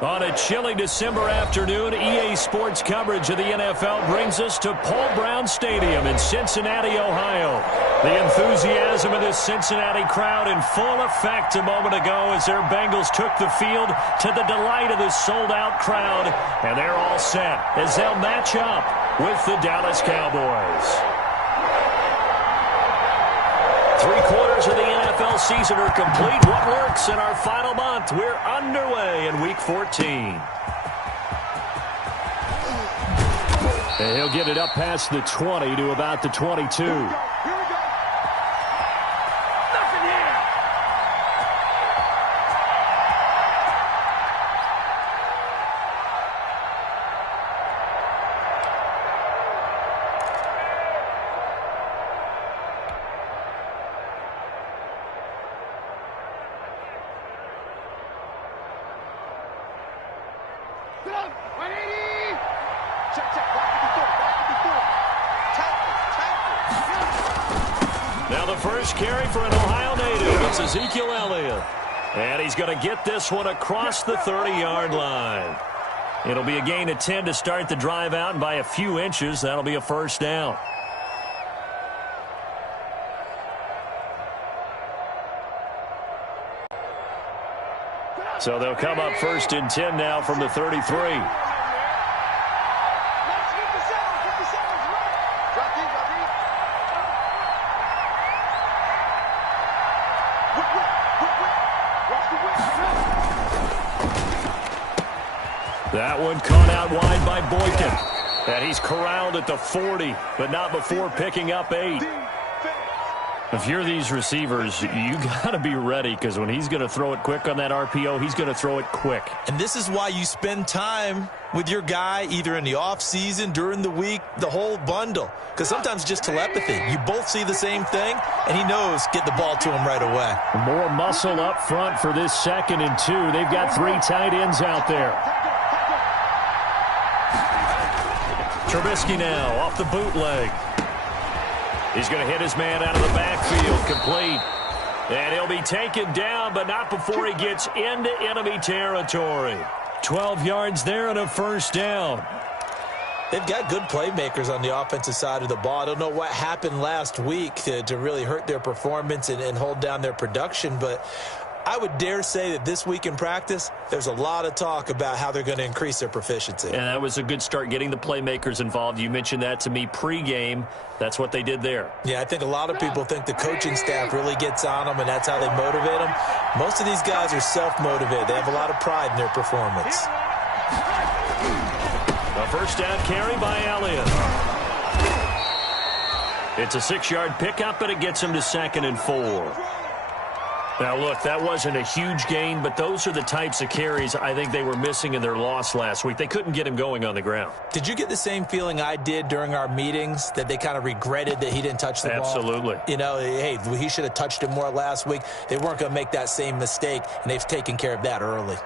On a chilly December afternoon, EA Sports coverage of the NFL brings us to Paul Brown Stadium in Cincinnati, Ohio. The enthusiasm of this Cincinnati crowd in full effect a moment ago as their Bengals took the field to the delight of this sold-out crowd. And they're all set as they'll match up with the Dallas Cowboys. 3/4 of the NFL season are complete. What works in our final month? We're underway in Week 14. And he'll get it up past the 20 to about the 22. Now the first carry for an Ohio native. It's Ezekiel Elliott. And he's going to get this one across the 30-yard line. It'll be a gain of 10 to start the drive out, and by a few inches, that'll be a first down. So they'll come up first and 10 now from the 33. That one caught out wide by Boykin. And he's corralled at the 40, but not before picking up 8. If you're these receivers, you got to be ready, because when he's going to throw it quick on that RPO, he's going to throw it quick. And this is why you spend time with your guy either in the offseason, during the week, the whole bundle. Because sometimes it's just telepathy. You both see the same thing, and he knows get the ball to him right away. More muscle up front for this 2nd and 2. They've got 3 tight ends out there. Trubisky now off the bootleg. He's going to hit his man out of the backfield, complete. And he'll be taken down, but not before he gets into enemy territory. 12 yards there and a first down. They've got good playmakers on the offensive side of the ball. I don't know what happened last week to really hurt their performance and hold down their production, but I would dare say that this week in practice, there's a lot of talk about how they're going to increase their proficiency. And that was a good start, getting the playmakers involved. You mentioned that to me pregame. That's what they did there. Yeah, I think a lot of people think the coaching staff really gets on them, and that's how they motivate them. Most of these guys are self-motivated. They have a lot of pride in their performance. A first down carry by Elliott. It's a 6-yard pickup, but it gets him to 2nd and 4. Now, look, that wasn't a huge gain, but those are the types of carries I think they were missing in their loss last week. They couldn't get him going on the ground. Did you get the same feeling I did during our meetings, that they kind of regretted that he didn't touch the ball? Absolutely. You know, hey, he should have touched it more last week. They weren't going to make that same mistake, and they've taken care of that early.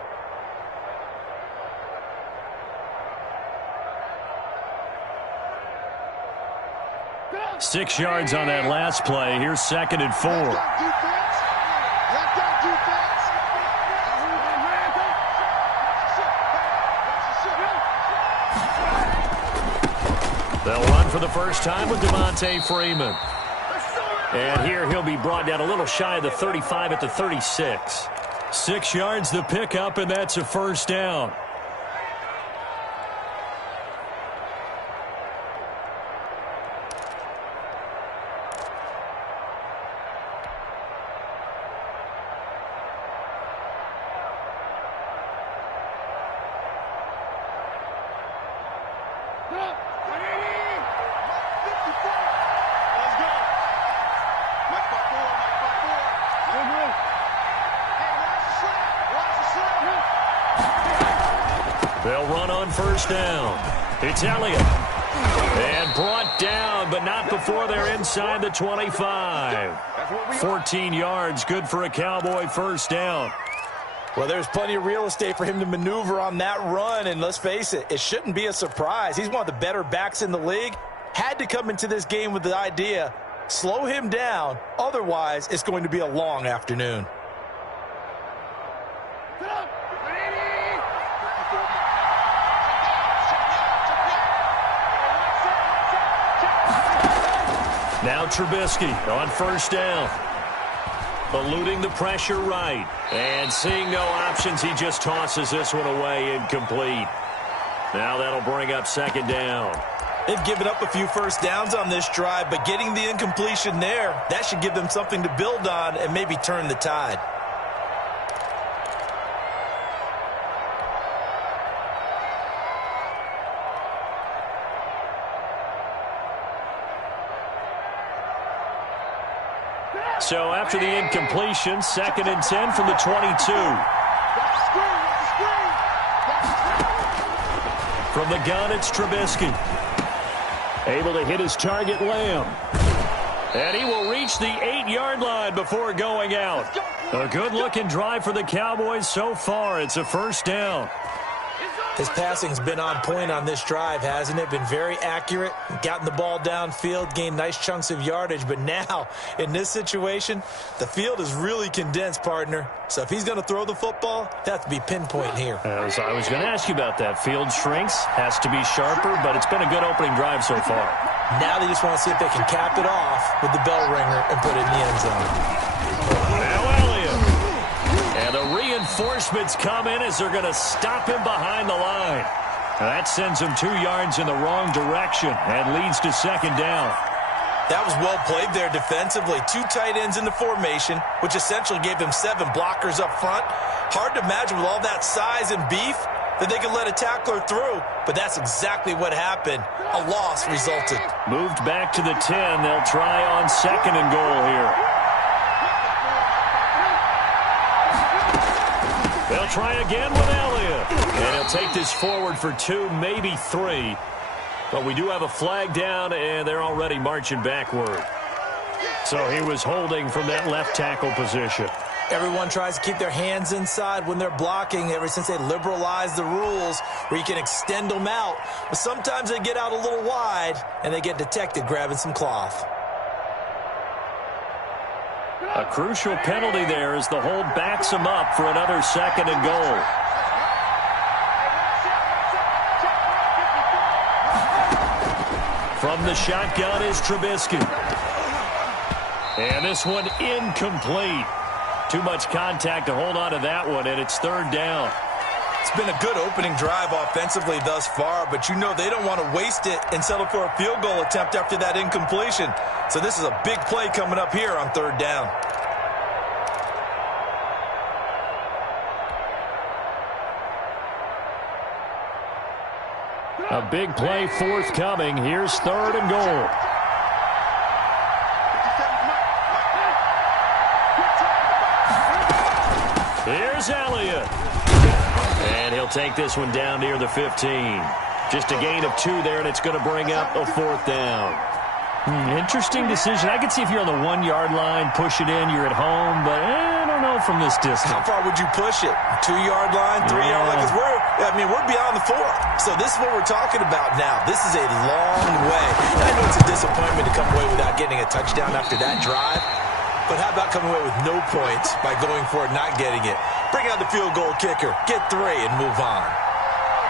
Six yards on that last play. Here's 2nd and 4. They'll run for the first time with Devontae Freeman. And here he'll be brought down a little shy of the 35 at the 36. 6 yards the pickup, and that's a first down. They'll run on first down. It's Elliott. And brought down, but not before they're inside the 25. 14 yards, good for a Cowboy first down. Well, there's plenty of real estate for him to maneuver on that run, and let's face it, it shouldn't be a surprise. He's one of the better backs in the league. Had to come into this game with the idea, slow him down, otherwise it's going to be a long afternoon. Now Trubisky on first down. Eluding the pressure right. And seeing no options, he just tosses this one away incomplete. Now that'll bring up second down. They've given up a few first downs on this drive, but getting the incompletion there, that should give them something to build on and maybe turn the tide. So after the incompletion, 2nd and 10 from the 22. From the gun, it's Trubisky. Able to hit his target, Lamb. And he will reach the 8-yard line before going out. A good-looking drive for the Cowboys so far. It's a first down. His passing's been on point on this drive, hasn't it? Been very accurate, gotten the ball downfield, gained nice chunks of yardage. But now, in this situation, the field is really condensed, partner. So if he's going to throw the football, that has to be pinpoint here. I was going to ask you about that. Field shrinks, has to be sharper, but it's been a good opening drive so far. Now they just want to see if they can cap it off with the bell ringer and put it in the end zone. Now Elliott. And the reinforcements come in as they're going to stop him behind the line. That sends him 2 yards in the wrong direction and leads to second down. That was well played there defensively. 2 tight ends in the formation, which essentially gave them 7 blockers up front. Hard to imagine with all that size and beef that they could let a tackler through, but that's exactly what happened. A loss resulted. Moved back to the 10. They'll try on 2nd and goal here. They'll try again with Elliott. And he'll take this forward for 2, maybe 3. But we do have a flag down, and they're already marching backward. So he was holding from that left tackle position. Everyone tries to keep their hands inside when they're blocking ever since they liberalized the rules where you can extend them out. But sometimes they get out a little wide, and they get detected grabbing some cloth. A crucial penalty there as the hold backs him up for another 2nd and goal. From the shotgun is Trubisky. And this one incomplete. Too much contact to hold on to that one, and it's 3rd down. It's been a good opening drive offensively thus far, but you know they don't want to waste it and settle for a field goal attempt after that incompletion. So this is a big play coming up here on 3rd down. A big play forthcoming. Here's 3rd and goal. Here's Elliott. And he'll take this one down near the 15. Just a gain of 2 there, and it's going to bring up a 4th down. Interesting decision. I could see if you're on the 1-yard line, push it in, you're at home, but I don't know from this distance. How far would you push it? 2-yard line, 3-yard line? Because we're beyond the 4. So this is what we're talking about now. This is a long way. I know it's a disappointment to come away without getting a touchdown after that drive, but how about coming away with no points by going for it, not getting it? Bring out the field goal kicker, get 3, and move on.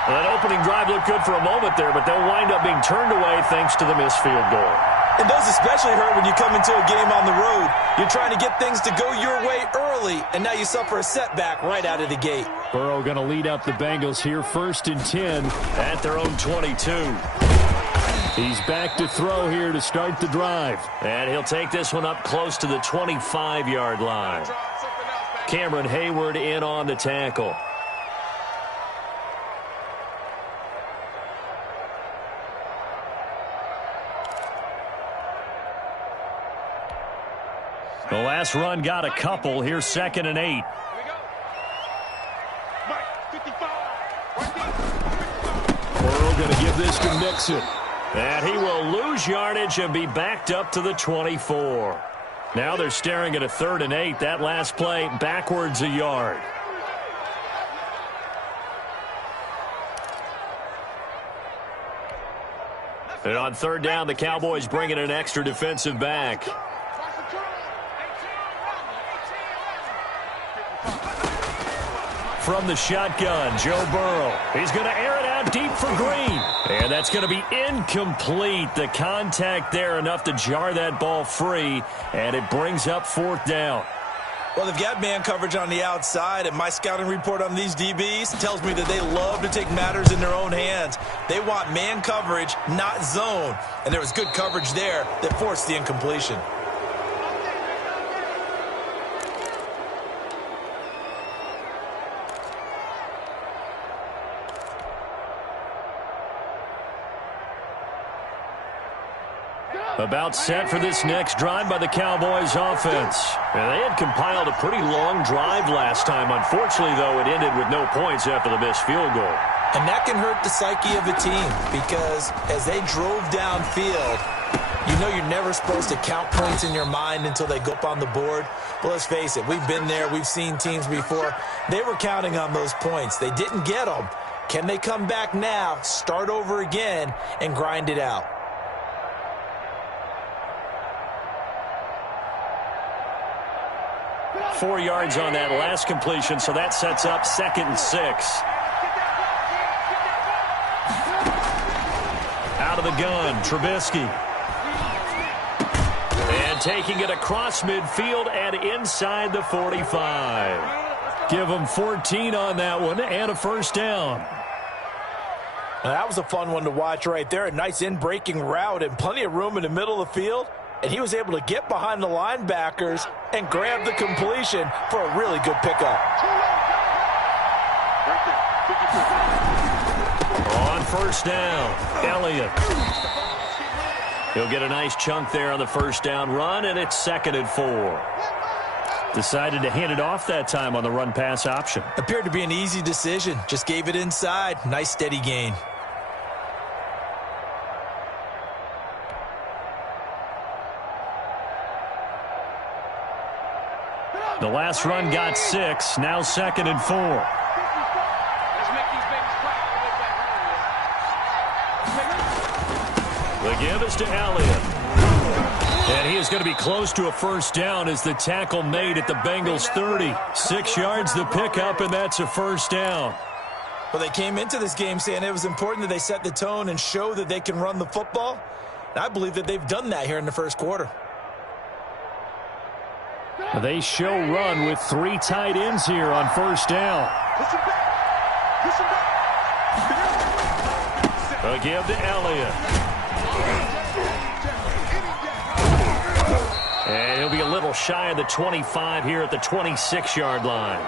Well, that opening drive looked good for a moment there, but they'll wind up being turned away thanks to the missed field goal. And those especially hurt when you come into a game on the road. You're trying to get things to go your way early, and now you suffer a setback right out of the gate. Burrow going to lead up the Bengals here, 1st and 10 at their own 22. He's back to throw here to start the drive. And he'll take this one up close to the 25-yard line. Cameron Hayward in on the tackle. The last run got a couple. Here's 2nd and 8. Burrow going to give this to Mixon. And he will lose yardage and be backed up to the 24. Now they're staring at a 3rd and 8. That last play backwards a yard. And on 3rd down, the Cowboys bring in an extra defensive back. From the shotgun, Joe Burrow. He's going to air it out out deep for Green. And that's going to be incomplete. The contact there enough to jar that ball free, and it brings up 4th down. Well, they've got man coverage on the outside, and my scouting report on these DBs tells me that they love to take matters in their own hands. They want man coverage, not zone. And there was good coverage there that forced the incompletion. About set for this next drive by the Cowboys offense. And they had compiled a pretty long drive last time. Unfortunately, though, it ended with no points after the missed field goal. And that can hurt the psyche of a team because as they drove downfield, you know you're never supposed to count points in your mind until they go up on the board. Well, let's face it, we've been there. We've seen teams before. They were counting on those points. They didn't get them. Can they come back now, start over again, and grind it out? Four yards on that last completion, so that sets up 2nd and 6. Out of the gun, Trubisky. And taking it across midfield and inside the 45. Give them 14 on that one and a 1st down. Now, that was a fun one to watch right there. A nice in-breaking route and plenty of room in the middle of the field. And he was able to get behind the linebackers and grab the completion for a really good pickup. On 1st down, Elliott. He'll get a nice chunk there on the 1st down run, and it's 2nd and 4. Decided to hand it off that time on the run-pass option. Appeared to be an easy decision. Just gave it inside. Nice steady gain. The last run got 6, now 2nd and 4. The give is to Elliott. And he is going to be close to a 1st down as the tackle made at the Bengals 30. 6 yards the pickup, and that's a 1st down. Well, they came into this game saying it was important that they set the tone and show that they can run the football. And I believe that they've done that here in the 1st quarter. They show run with 3 tight ends here on 1st down. A give to Elliott. And he'll be a little shy of the 25 here at the 26-yard line.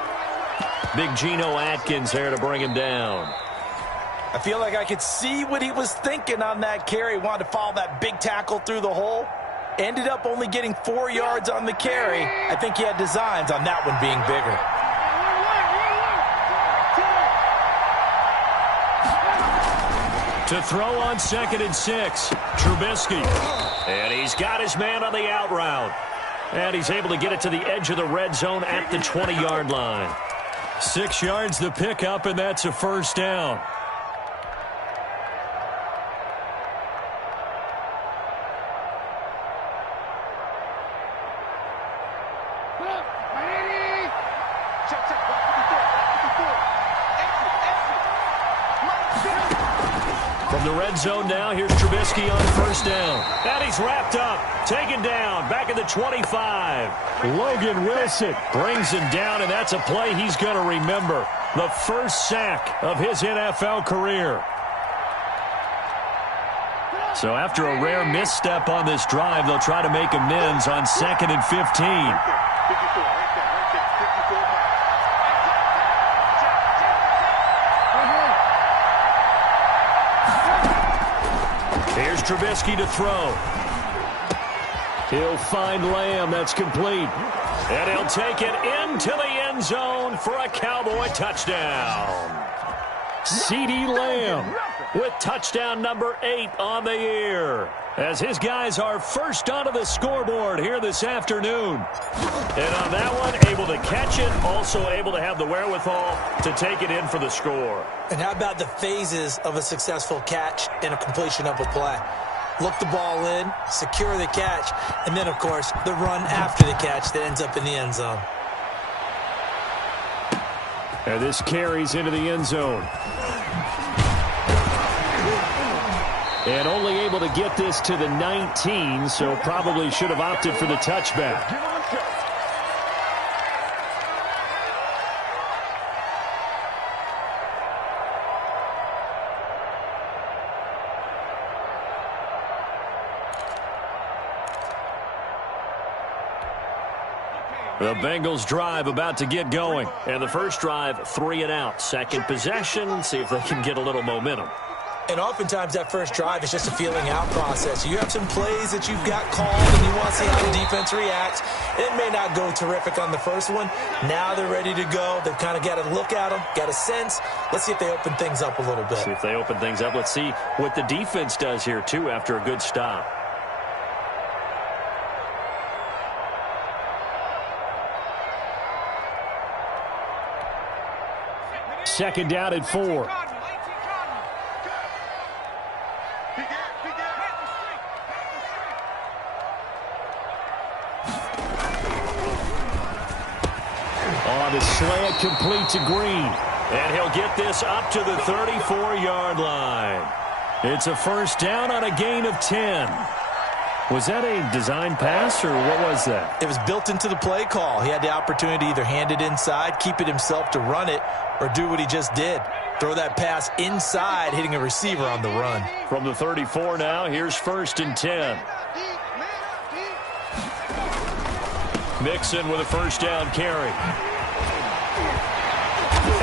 Big Geno Atkins there to bring him down. I feel like I could see what he was thinking on that carry. Wanted to follow that big tackle through the hole. Ended up only getting 4 yards on the carry. I think he had designs on that one being bigger. To throw on 2nd and 6, Trubisky. And he's got his man on the out route. And he's able to get it to the edge of the red zone at the 20-yard line. 6 yards the pickup, and that's a 1st down. From the red zone now, here's Trubisky on 1st down. And he's wrapped up, taken down, back at the 25. Logan Wilson brings him down, and that's a play he's going to remember. The first sack of his NFL career. So after a rare misstep on this drive, they'll try to make amends on 2nd and 15. Here's Trubisky to throw. He'll find Lamb. That's complete. And he'll take it into the end zone for a Cowboy touchdown. CeeDee Lamb with touchdown number 8 on the year, as his guys are first onto the scoreboard here this afternoon. And on that one, able to catch it, also able to have the wherewithal to take it in for the score. And how about the phases of a successful catch and a completion of a play? Look the ball in, secure the catch, and then, of course, the run after the catch that ends up in the end zone. And this carries into the end zone. And only able to get this to the 19, so probably should have opted for the touchback. The Bengals drive about to get going. And the first drive, 3 and out. Second possession, see if they can get a little momentum. And oftentimes that first drive is just a feeling out process. You have some plays that you've got called and you want to see how the defense reacts. It may not go terrific on the first one. Now they're ready to go. They've kind of got to look at them, got a sense. Let's see if they open things up a little bit. See if they open things up. Let's see what the defense does here, too, after a good stop. Second down and 4. On the slant, complete to Green. And he'll get this up to the 34-yard line. It's a first down on a gain of 10. Was that a design pass, or what was that? It was built into the play call. He had the opportunity to either hand it inside, keep it himself to run it, or do what he just did. Throw that pass inside, hitting a receiver on the run. From the 34 now, here's first and 10. Mixon with a first down carry.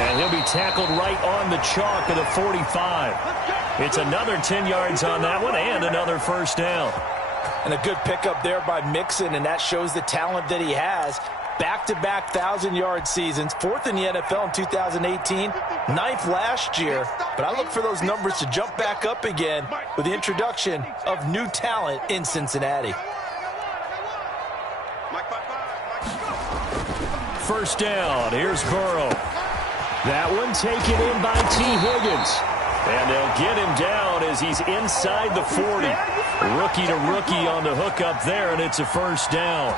And he'll be tackled right on the chalk of the 45. It's another 10 yards on that one and another first down. And a good pickup there by Mixon, and that shows the talent that he has. Back-to-back 1,000-yard seasons, 4th in the NFL in 2018, 9th last year. But I look for those numbers to jump back up again with the introduction of new talent in Cincinnati. First down, here's Burrow. That one taken in by T. Higgins. And they'll get him down as he's inside the 40. Rookie to rookie on the hook up there, and it's a first down.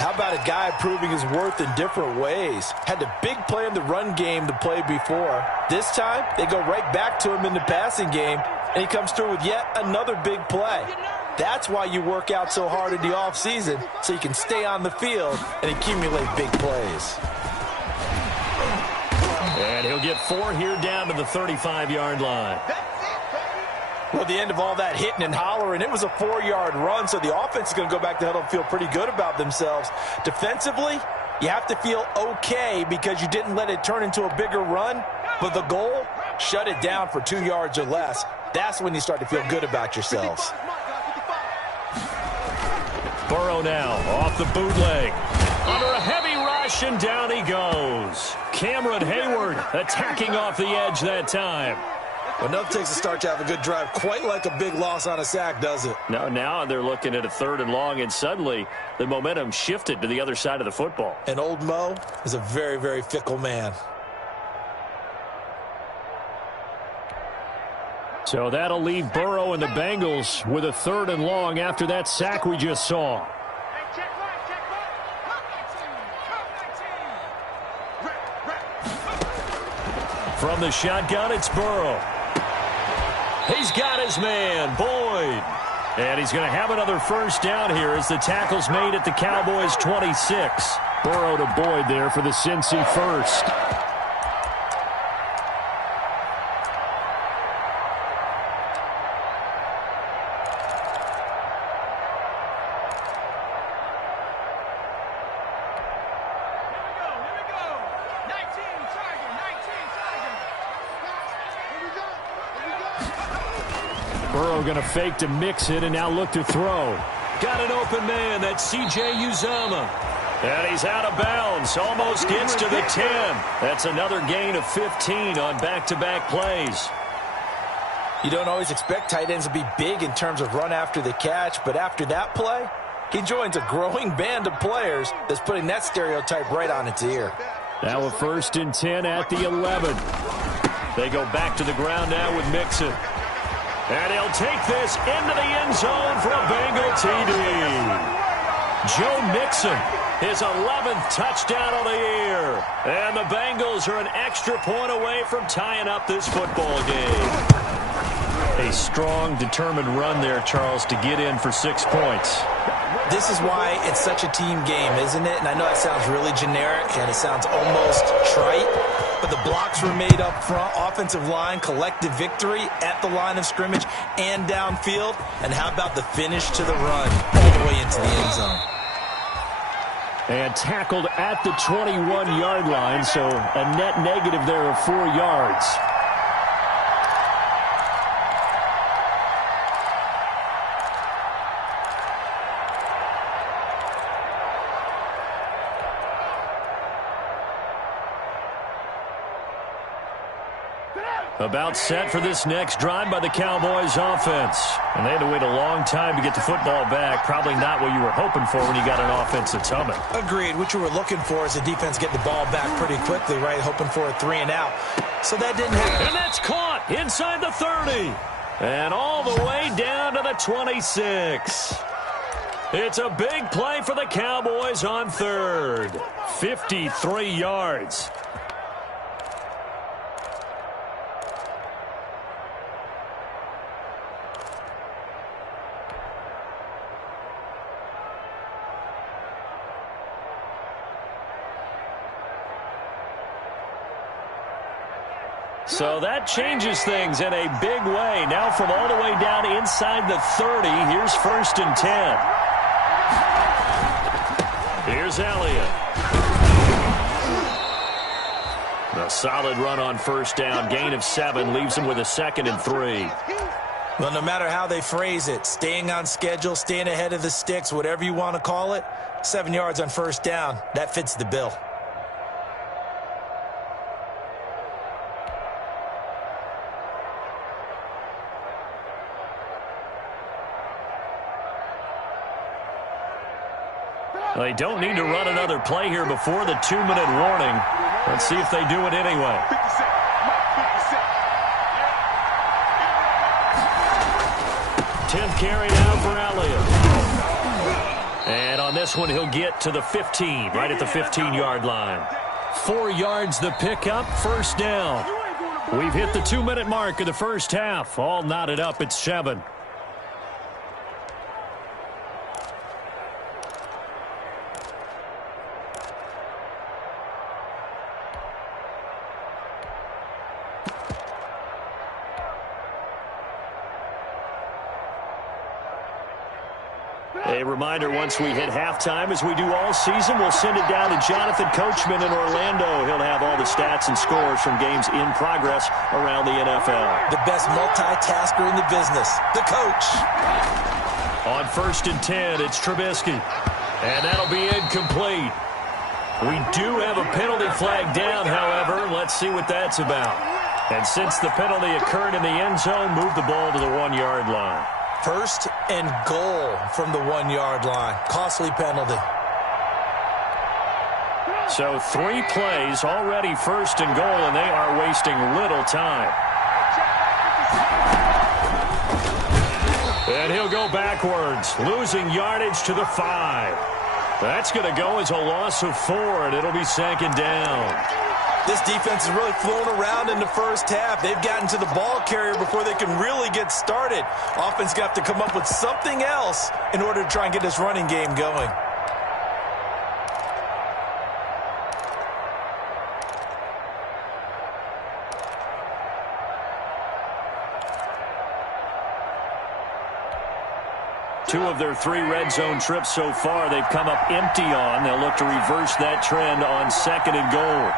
How about a guy proving his worth in different ways? Had the big play in the run game to play before. This time, they go right back to him in the passing game, and he comes through with yet another big play. That's why you work out so hard in the offseason, so you can stay on the field and accumulate big plays. And he'll get 4 here down to the 35-yard line. Well, at the end of all that hitting and hollering, it was a 4-yard run, so the offense is going to go back to huddle and feel pretty good about themselves. Defensively, you have to feel okay because you didn't let it turn into a bigger run, but the goal, shut it down for 2 yards or less. That's when you start to feel good about yourselves. Burrow now off the bootleg. Under a heavy rush, and down he goes. Cameron Hayward attacking off the edge that time. Well, enough takes to start to have a good drive. Quite like a big loss on a sack, does it? No, now they're looking at a 3rd and long, and suddenly the momentum shifted to the other side of the football. And old Mo is a very, very fickle man. So that'll leave Burrow and the Bengals with a 3rd and long after that sack we just saw. From the shotgun, it's Burrow. He's got his man, Boyd. And he's going to have another first down here as the tackle's made at the Cowboys' 26. Burrow to Boyd there for the Cincy first. Burrow going to fake to Mixon and now look to throw. Got an open man. That's C.J. Uzomah. And he's out of bounds. Almost gets to the 10. That's another gain of 15 on back-to-back plays. You don't always expect tight ends to be big in terms of run after the catch, but after that play, he joins a growing band of players that's putting that stereotype right on its ear. Now a 1st and 10 at the 11. They go back to the ground now with Mixon. And he'll take this into the end zone for a Bengal TD. Joe Mixon, his 11th touchdown of the year. And the Bengals are an extra point away from tying up this football game. A a strong, determined run there, Charles, to get in for 6 points. This is why it's such a team game, isn't it? And I know that sounds really generic and it sounds almost trite, but the blocks were made up front, offensive line, collective victory at the line of scrimmage and downfield. And how about the finish to the run all the way into the end zone? And tackled at the 21-yard line, so a net negative there of 4 yards. About set for this next drive by the Cowboys offense. And they had to wait a long time to get the football back. Probably not what you were hoping for when you got an offense that's humming. Agreed. What you were looking for is the defense get the ball back pretty quickly, right? Hoping for a 3 and out. So that didn't happen. And that's caught inside the 30. And all the way down to the 26. It's a big play for the Cowboys on third. 53 yards. So that changes things in a big way. Now from all the way down inside the 30, here's 1st and 10. Here's Elliott. A solid run on 1st down. Gain of 7 leaves him with a 2nd and 3. Well, no matter how they phrase it, staying on schedule, staying ahead of the sticks, whatever you want to call it, 7 yards on 1st down, that fits the bill. They don't need to run another play here before the 2-minute warning. Let's see if they do it anyway. 10th carry now for Elliott. And on this one, he'll get to the 15, right at the 15-yard line. 4 yards the pickup, 1st down. We've hit the 2-minute mark of the first half. All knotted up at 7. A reminder, once we hit halftime, as we do all season, we'll send it down to Jonathan Coachman in Orlando. He'll have all the stats and scores from games in progress around the NFL. The best multitasker in the business, the coach. On 1st and 10, it's Trubisky. And that'll be incomplete. We do have a penalty flag down, however. Let's see what that's about. And since the penalty occurred in the end zone, move the ball to the 1-yard line. 1st and goal from the 1-yard line. Costly penalty. So 3 plays, already 1st and goal, and they are wasting little time. And he'll go backwards, losing yardage to the 5. That's going to go as a loss of 4, and it'll be 2nd down. This defense is really flown around in the first half. They've gotten to the ball carrier before they can really get started. Offense got to come up with something else in order to try and get this running game going. Two of their 3 red zone trips so far, they've come up empty on. They'll look to reverse that trend on 2nd and goal.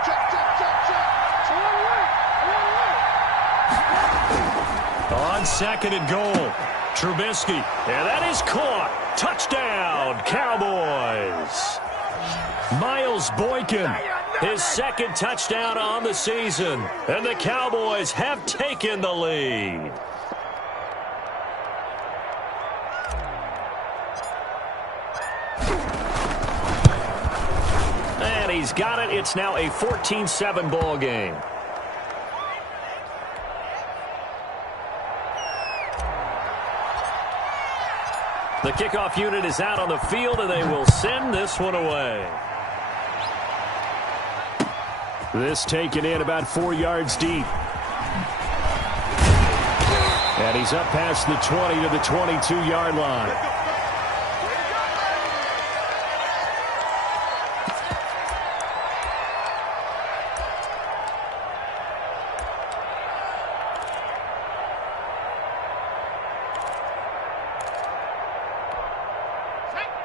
On 2nd and goal, Trubisky. And that is caught. Touchdown, Cowboys. Miles Boykin, his 2nd touchdown on the season. And the Cowboys have taken the lead. And he's got it. It's now a 14-7 ball game. The kickoff unit is out on the field, and they will send this one away. This taken in about 4 yards deep. And he's up past the 20 to the 22-yard line.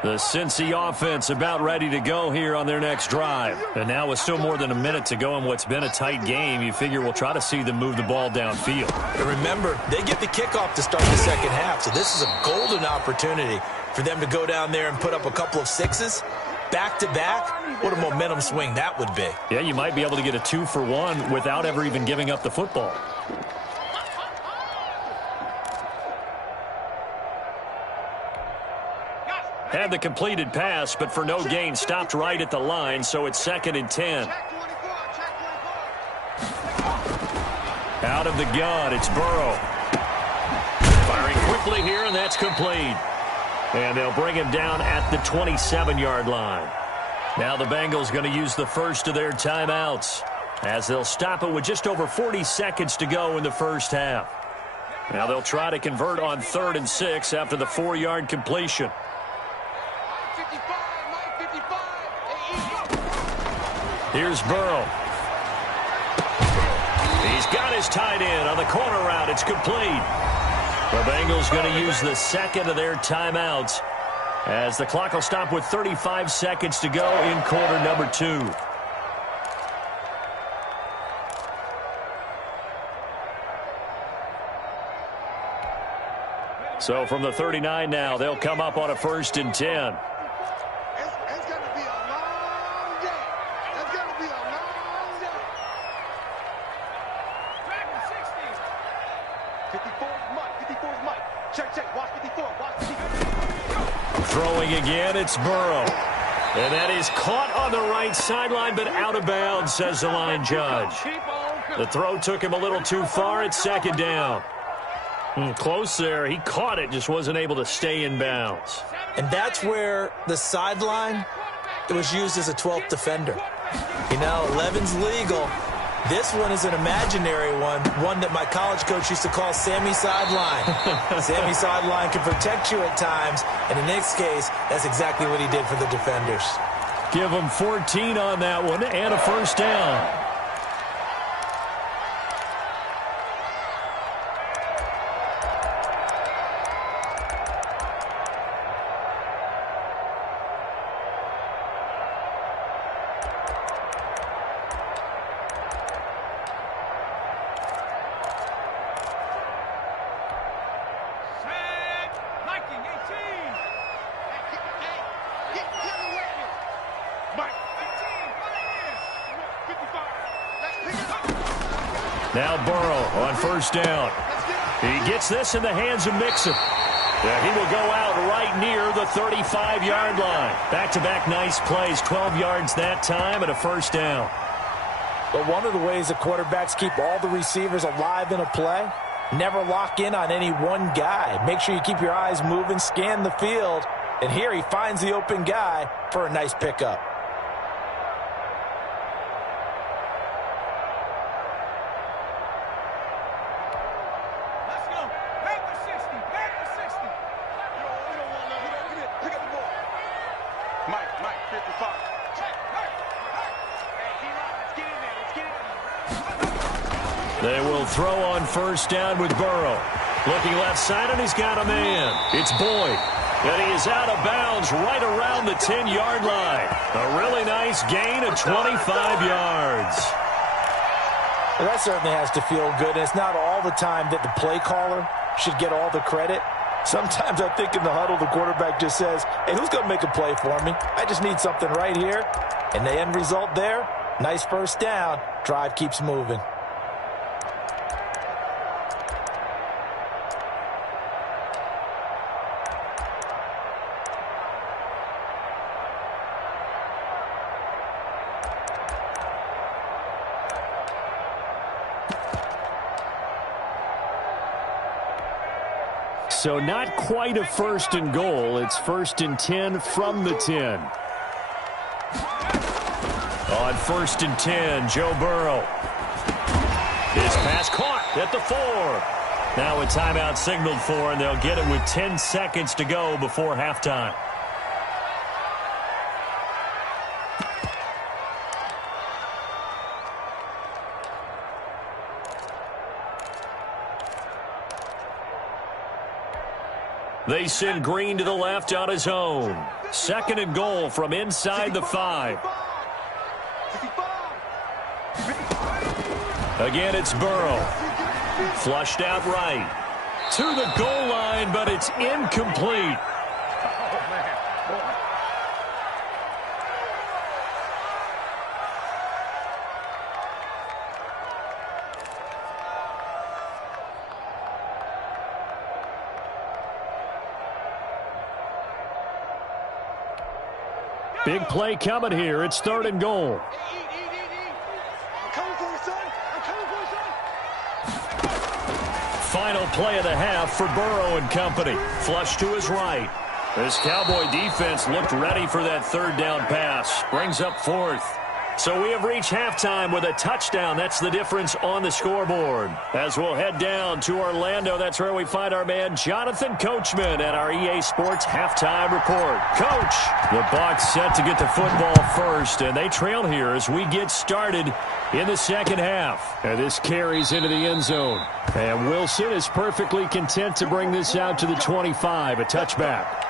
The Cincy offense about ready to go here on their next drive. And now with still more than a minute to go in what's been a tight game, you figure we'll try to see them move the ball downfield. And remember, they get the kickoff to start the second half, so this is a golden opportunity for them to go down there and put up a couple of sixes back-to-back. What a momentum swing that would be. Yeah, you might be able to get a 2-for-1 without ever even giving up the football. Had the completed pass, but for no gain, stopped right at the line, so it's 2nd and 10. Out of the gun, it's Burrow. Firing quickly here, and that's complete. And they'll bring him down at the 27-yard line. Now the Bengals going to use the first of their timeouts, as they'll stop it with just over 40 seconds to go in the first half. Now they'll try to convert on 3rd and 6 after the 4-yard completion. Here's Burrow. He's got his tight end on the corner route. It's complete. The Bengals going to use the second of their timeouts as the clock will stop with 35 seconds to go in quarter number 2. So from the 39 now, they'll come up on a 1st and 10. Throwing again, it's Burrow. And that is caught on the right sideline, but out of bounds, says the line judge. The throw took him a little too far. It's 2nd down. Close there. He caught it, just wasn't able to stay in bounds. And that's where the sideline, it was used as a 12th defender. You know, 11's legal. This one is an imaginary one that my college coach used to call Sammy Sideline. Sammy Sideline can protect you at times, and in this case, that's exactly what he did for the defenders. Give him 14 on that one and a 1st down. Now Burrow on 1st down. He gets this in the hands of Mixon. Yeah, he will go out right near the 35-yard line. Back-to-back nice plays, 12 yards that time and a 1st down. But one of the ways the quarterbacks keep all the receivers alive in a play, never lock in on any one guy. Make sure you keep your eyes moving, scan the field, and here he finds the open guy for a nice pickup. They will throw on 1st down with Burrow. Looking left side, and he's got a man. It's Boyd. And he is out of bounds right around the 10-yard line. A really nice gain of 25 yards. Well, that certainly has to feel good. And it's not all the time that the play caller should get all the credit. Sometimes I think in the huddle, the quarterback just says, hey, who's going to make a play for me? I just need something right here. And the end result there, nice 1st down. Drive keeps moving. So not quite a 1st and goal. It's 1st and 10 from the 10. On 1st and 10, Joe Burrow. His pass caught at the 4. Now a timeout signaled for, and they'll get it with 10 seconds to go before halftime. They send Green to the left on his own. 2nd and goal from inside the 5. Again, it's Burrow. Flushed out right. To the goal line, but it's incomplete. Big play coming here. It's 3rd and goal. Final play of the half for Burrow and company. Flush to his right. This Cowboy defense looked ready for that 3rd down pass. Brings up 4th. So we have reached halftime with a touchdown. That's the difference on the scoreboard. As we'll head down to Orlando, that's where we find our man Jonathan Coachman at our EA Sports Halftime Report. Coach, the Bucs set to get the football first, and they trail here as we get started in the 2nd half. And this carries into the end zone. And Wilson is perfectly content to bring this out to the 25, a touchback.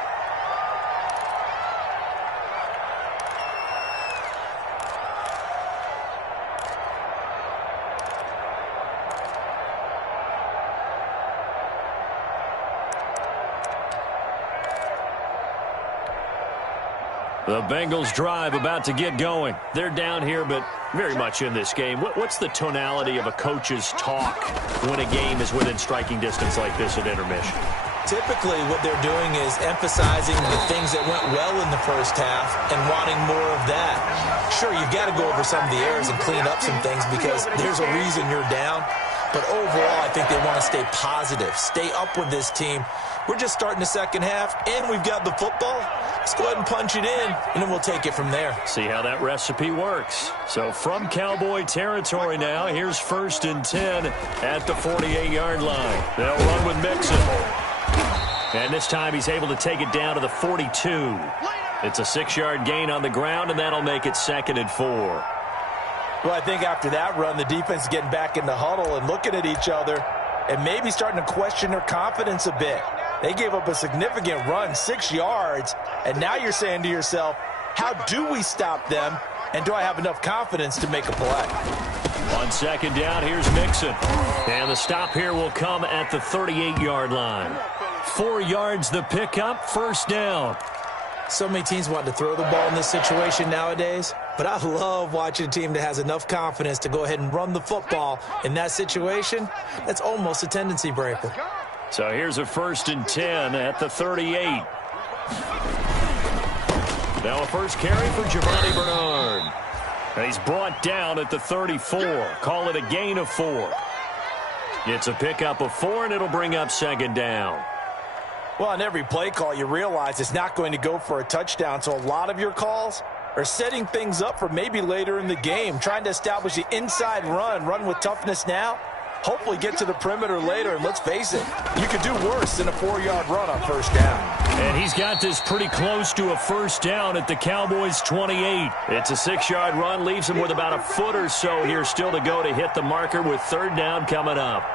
The Bengals drive about to get going. They're down here, but very much in this game. What's the tonality of a coach's talk when a game is within striking distance like this at intermission? Typically, what they're doing is emphasizing the things that went well in the first half and wanting more of that. Sure, you've got to go over some of the errors and clean up some things because there's a reason you're down. But overall, I think they want to stay positive, stay up with this team. We're just starting the 2nd half, and we've got the football. Let's go ahead and punch it in, and then we'll take it from there. See how that recipe works. So from Cowboy territory now, here's 1st and 10 at the 48-yard line. They'll run with Mixon. And this time he's able to take it down to the 42. It's a 6-yard gain on the ground, and that'll make it 2nd and 4. Well, I think after that run, the defense is getting back in the huddle and looking at each other and maybe starting to question their confidence a bit. They gave up a significant run, 6 yards, and now you're saying to yourself, how do we stop them, and do I have enough confidence to make a play? On 2nd down, here's Mixon. And the stop here will come at the 38-yard line. 4 yards the pickup, 1st down. So many teams want to throw the ball in this situation nowadays, but I love watching a team that has enough confidence to go ahead and run the football in that situation. That's almost a tendency breaker. So here's a 1st and 10 at the 38. Now a first carry for Giovanni Bernard. And he's brought down at the 34. Call it a gain of 4. It's a pickup of 4, and it'll bring up 2nd down. Well, on every play call, you realize it's not going to go for a touchdown, so a lot of your calls are setting things up for maybe later in the game, trying to establish the inside run with toughness now, hopefully get to the perimeter later, and let's face it, you could do worse than a 4-yard run on 1st down. And he's got this pretty close to a 1st down at the Cowboys' 28. It's a 6-yard run, leaves him with about a foot or so here still to go to hit the marker with 3rd down coming up.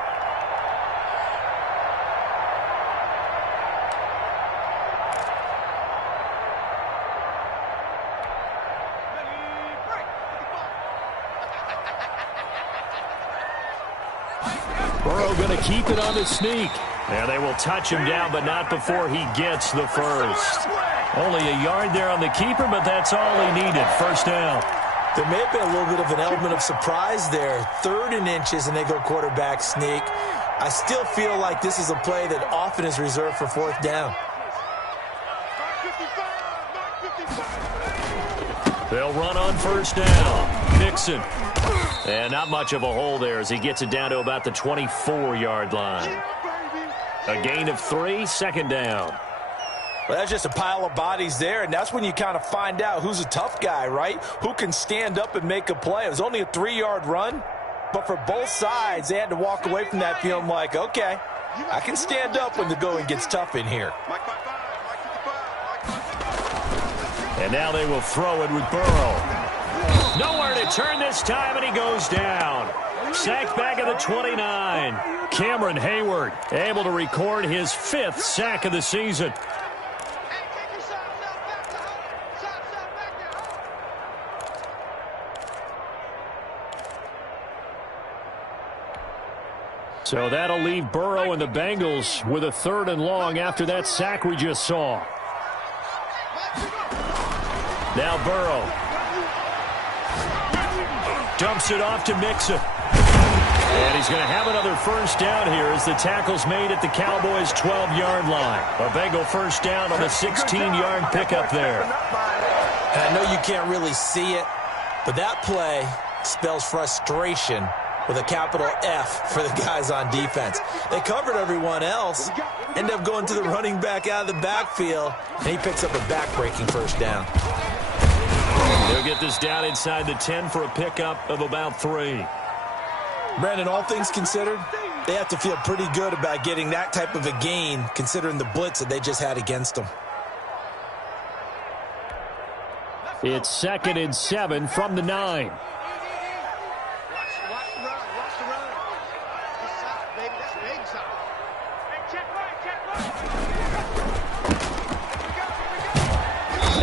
Burrow going to keep it on the sneak. And they will touch him down, but not before he gets the 1st. Only a yard there on the keeper, but that's all he needed. 1st down. There may have been a little bit of an element of surprise there. 3rd and inches, and they go quarterback sneak. I still feel like this is a play that often is reserved for 4th down. They'll run on 1st down. Mixon. And not much of a hole there as he gets it down to about the 24-yard line. A gain of 3, 2nd down. Well, that's just a pile of bodies there, and that's when you kind of find out who's a tough guy, right? Who can stand up and make a play. It was only a 3-yard run, but for both sides, they had to walk away from that feeling like, okay, I can stand up when the going gets tough in here. And now they will throw it with Burrow. Nowhere to turn this time, and he goes down. Sacked back at the 29. Cameron Hayward able to record his 5th sack of the season. So that'll leave Burrow and the Bengals with a 3rd and long after that sack we just saw. Now Burrow dumps it off to Mixon. And he's going to have another first down here as the tackle's made at the Cowboys' 12-yard line. A Bengal first down on a 16-yard pickup there. And I know you can't really see it, but that play spells frustration with a capital F for the guys on defense. They covered everyone else, end up going to the running back out of the backfield, and he picks up a back-breaking first down. They'll get this down inside the 10 for a pickup of about 3. Brandon, all things considered, they have to feel pretty good about getting that type of a gain considering the blitz that they just had against them. It's 2nd and 7 from the 9.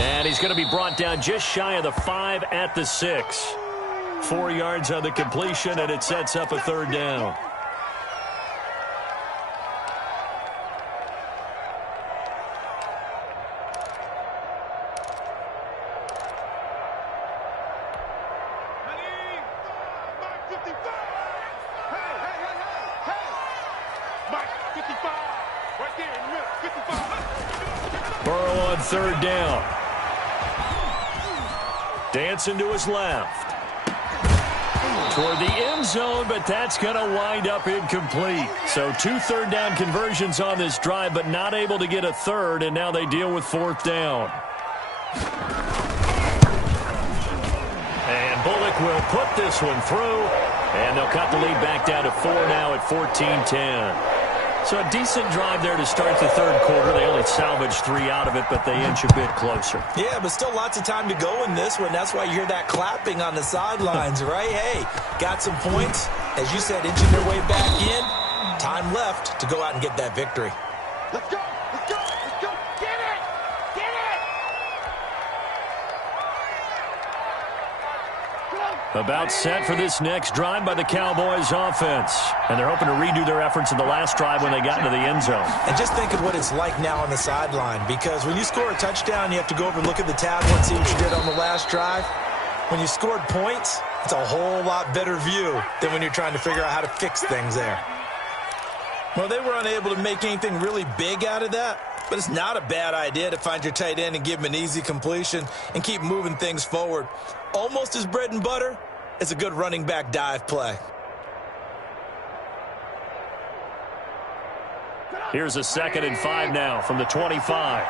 And he's going to be brought down just shy of the 5 at the 6. 4 yards on the completion, and it sets up a 3rd down. Burrow on 3rd down. Dancing to his left. Toward the end zone, but that's going to wind up incomplete. So 2 third down conversions on this drive, but not able to get a 3rd, and now they deal with 4th down. And Bullock will put this one through, and they'll cut the lead back down to 4 now at 14-10. So a decent drive there to start the 3rd quarter. They only salvaged 3 out of it, but they inch a bit closer. Yeah, but still lots of time to go in this one. That's why you hear that clapping on the sidelines, right? Hey, got some points. As you said, inching their way back in. Time left to go out and get that victory. Let's go! Let's go! Let's go! Get it! Get it! About set for this next drive by the Cowboys offense. And they're hoping to redo their efforts in the last drive when they got into the end zone. And just think of what it's like now on the sideline, because when you score a touchdown, you have to go over and look at the tablet and see what you did on the last drive. When you scored points, it's a whole lot better view than when you're trying to figure out how to fix things there. Well, they were unable to make anything really big out of that, but it's not a bad idea to find your tight end and give him an easy completion and keep moving things forward. Almost as bread and butter as a good running back dive play. Here's a 2nd and 5 now from the 25.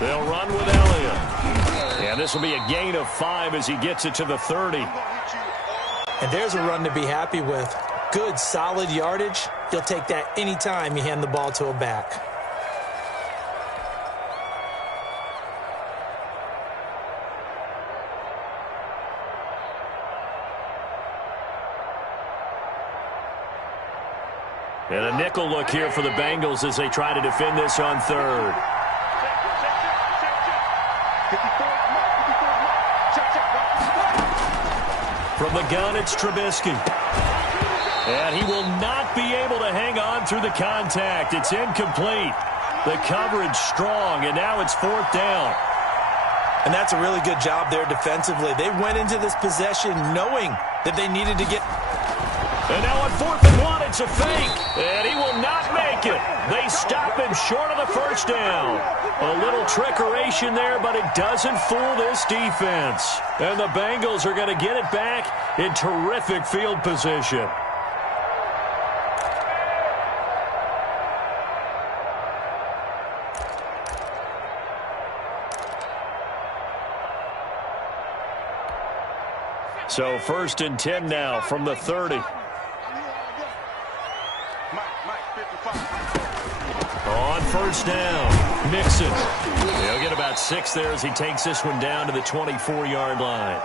They'll run with Elliott. And this will be a gain of 5 as he gets it to the 30. And there's a run to be happy with. Good, solid yardage. You'll take that anytime you hand the ball to a back. And a nickel look here for the Bengals as they try to defend this on 3rd. From the gun, it's Trubisky. And he will not be able to hang on through the contact. It's incomplete. The coverage strong, and now it's 4th down. And that's a really good job there defensively. They went into this possession knowing that they needed to get... And now on 4th and 1, it's a fake. And he will not make it. They stop him short of the first down. A little trickeration there, but it doesn't fool this defense. And the Bengals are going to get it back in terrific field position. So 1st and 10 now from the 30. On 1st down, Mixon. He'll get about 6 there as he takes this one down to the 24-yard line.